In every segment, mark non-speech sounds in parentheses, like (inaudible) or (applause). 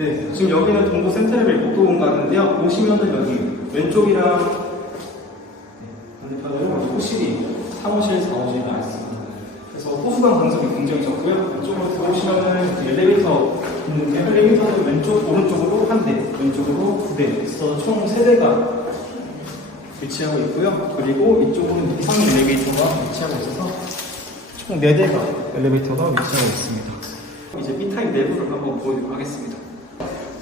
네, 지금 여기는 동부 센트레벨 복도 공간인데요. 보시면은 여기 왼쪽이랑 네, 반대편으로 호실이 사무실, 사무실이 나와 있습니다. 그래서 호수관 간섭이 굉장히 적고요. 왼쪽으로 들어오시면은 그 엘리베이터 있는데 엘리베이터는 왼쪽, 오른쪽으로 한 대, 왼쪽으로 두 대, 있어서 총 세 대가 위치하고 있고요. 그리고 이쪽은 이상 엘리베이터가 위치하고 있어서 총 4대가 엘리베이터가 위치하고 있습니다. 이제 B타입 내부를 한번 보여드리도록 하겠습니다.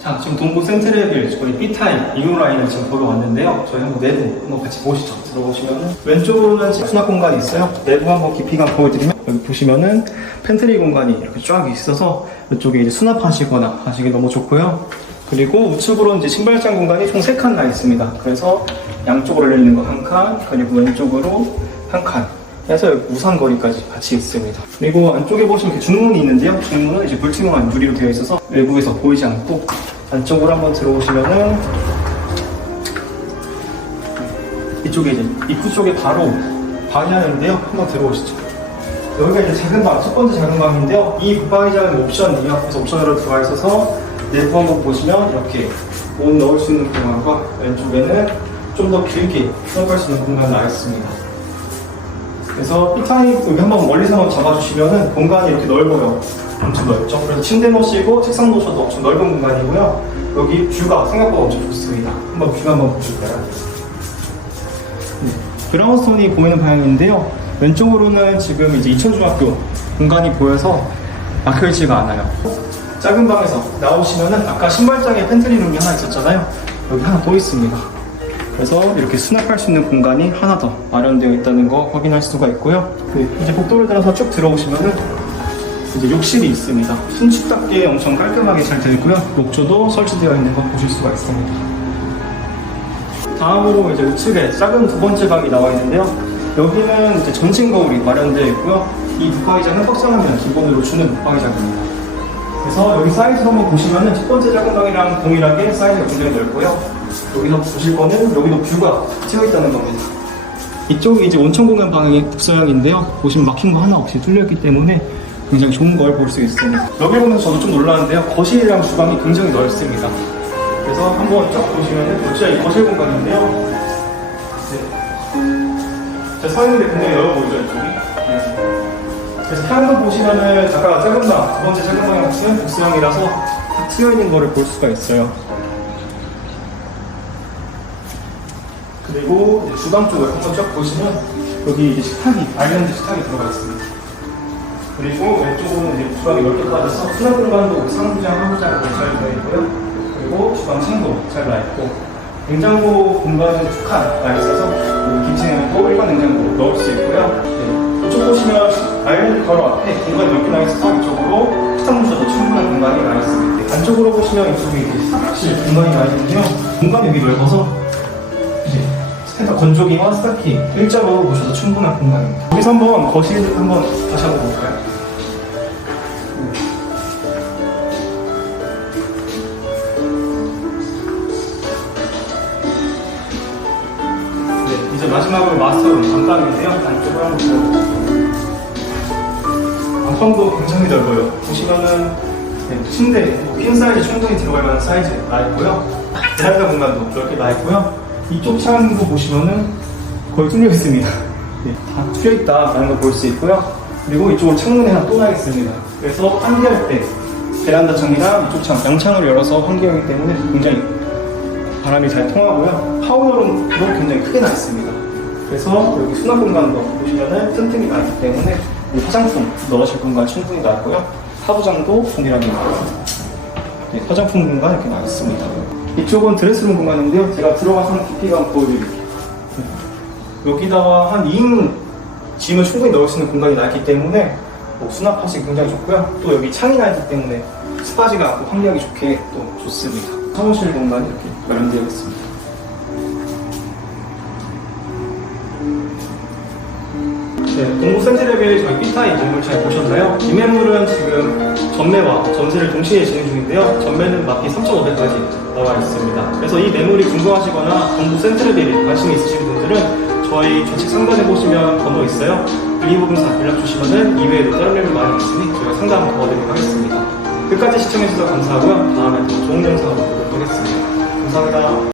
자, 지금 동부 센트레빌 저희 B타입 이용 라인을 지금 보러 왔는데요. 저희 한번 내부 한번 같이 보시죠. 들어오시면은 왼쪽으로는 수납 공간이 있어요. 내부 한번 깊이감 보여드리면 여기 보시면은 팬트리 공간이 이렇게 쫙 있어서 이쪽에 이제 수납하시거나 하시기 너무 좋고요. 그리고 우측으로 이제 신발장 공간이 총 3칸 나 있습니다. 그래서 양쪽으로 열리는 거 한 칸, 그리고 왼쪽으로 한 칸. 해서 여기 우산 거리까지 같이 있습니다. 그리고 안쪽에 보시면 이렇게 중문이 있는데요. 중문은 이제 물침만 유리로 되어 있어서 외부에서 보이지 않고 안쪽으로 한번 들어오시면은 이쪽에 이제 입구 쪽에 바로 방이 하는데요. 한번 들어오시죠. 여기가 이제 작은 방, 첫 번째 작은 방인데요. 이 붙박이장은 옵션이에요. 그래서 옵션으로 들어와 있어서 내부 한번 보시면 이렇게 옷 넣을 수 있는 공간과 왼쪽에는 좀 더 길게 수납할 수 있는 공간이 나와 있습니다. 그래서 B타입 여기 한번 멀리서 잡아주시면은 공간이 이렇게 넓어요. 엄청 넓죠. 그래서 침대 놓으시고 책상 놓으셔도 엄청 넓은 공간이고요. 여기 뷰가 생각보다 엄청 좋습니다. 한번 뷰 한번 보실까요? 네. 브라운스톤이 보이는 방향인데요. 왼쪽으로는 지금 이제 이천중학교 공간이 보여서 막혀있지가 않아요. 작은 방에서 나오시면은 아까 신발장에 팬트리 룸이 하나 있었잖아요. 여기 하나 또 있습니다. 그래서 이렇게 수납할 수 있는 공간이 하나 더 마련되어 있다는 거 확인할 수가 있고요. 네, 이제 복도를 따라서 쭉 들어오시면은 이제 욕실이 있습니다. 순축답게 엄청 깔끔하게 잘 되어 있고요. 욕조도 설치되어 있는 거 보실 수가 있습니다. 다음으로 이제 우측에 작은 두 번째 방이 나와 있는데요. 여기는 이제 전층 거울이 마련되어 있고요. 이 붙박이장은 확장하면 기본으로 주는 붙박이장입니다. 그래서 여기 사이즈 한번 보시면은 첫 번째 작은 방이랑 동일하게 사이즈가 굉장히 넓고요. 여기서 보실 거는 여기도 뷰가 튀어 있다는 겁니다. 이쪽이 이제 온천 공연 방향의 북서향인데요. 보시면 막힌 거 하나 없이 뚫렸기 때문에 굉장히 좋은 걸 볼 수 있습니다. 여기 보면서 저도 좀 놀랐는데요. 거실이랑 주방이 굉장히 넓습니다. 그래서 한번 쫙 보시면은 진짜 이 거실 공간인데요. 네. 제가 서 있는데 굉장히 넓어 보이죠, 이쪽이? 네. 그래서 태양광 보시면은 아까 작은 방, 두 번째 작은 방이랑 같은 북서향이라서 다 튀어 있는 거를 볼 수가 있어요. 그리고 이제 주방 쪽을 한번 쫙 보시면 여기 이제 식탁이 아일랜드 식탁이 들어가 있습니다. 그리고 왼쪽으로는 이제 주방이 넓게 빠져서 수납 공간도 상부장, 하부장 잘 되어 있고요. 그리고 주방 창도 잘 나 있고 냉장고 공간은 두칸 나 있어서 기층에도 일반 냉장고 넣을 수 있고요. 네. 이쪽 보시면 아일랜드 바로 앞에 공간이 넓게 나 있어서 이쪽으로 식탁 문서도 충분한 공간이 나 있습니다. 안쪽으로 보시면 이쪽에 이제 사각실 공간이 나 있는데요. 공간이 여기 넓어서 스탠터 건조기와 스타키 일자로 보셔도 충분한 공간입니다. 여기서 한번 거실 한번 다시 한번 볼까요? 네, 이제 마지막으로 마스터룸 안방인데요. 안쪽으로 한번 보여드릴게요. 안방도 굉장히 넓어요. 보시면은 네, 침대, 뭐퀸 사이즈 충분히 들어갈 만한 사이즈 나 있고요. (laughs) 베란다 공간도 넓게 나 있고요. 이쪽 창도 보시면은 거의 뚫려 있습니다. 네, 다 뚫려 있다라는 걸 볼 수 있고요. 그리고 이쪽으로 창문이 하나 또나 있습니다. 그래서 환기할 때 베란다 창이랑 이쪽 창, 양창을 열어서 환기하기 때문에 굉장히 바람이 잘 통하고요. 파우더룸도 굉장히 크게 나 있습니다. 그래서 여기 수납 공간도 보시면은 튼튼히 나기 때문에 이 화장품 넣으실 공간 충분히 나고요. 하부장도 동일하게 나고요. 네, 화장품 공간 이렇게 나 있습니다. 이쪽은 드레스룸 공간인데요. 제가 들어가서 한 깊이가 한번 보여드릴게요. 네. 여기다가 한 2인 짐을 충분히 넣을 수 있는 공간이 나 있기 때문에 뭐 수납하시기 굉장히 좋고요. 또 여기 창이 나 있기 때문에 습하지가 않고 환기하기 좋게 또 좋습니다. 사무실 공간이 이렇게 마련되어 있습니다. 네, 센트레벨 저희 B타입 매물 잘 보셨나요? 이 매물은 지금 전매와 전세를 동시에 진행 중인데요. 전매는 마피 3,500까지 나와 있습니다. 그래서 이 매물이 궁금하시거나 센트레벨에 관심이 있으신 분들은 저희 좌측 상단에 보시면 번호 있어요. 이 부분사 연락 주시면은 이외에도 다른 매물 많이 있으니 저희가 상담 도와드리도록 하겠습니다. 끝까지 시청해주셔서 감사하고요. 다음에 더 좋은 영상으로 보도록 하겠습니다. 감사합니다.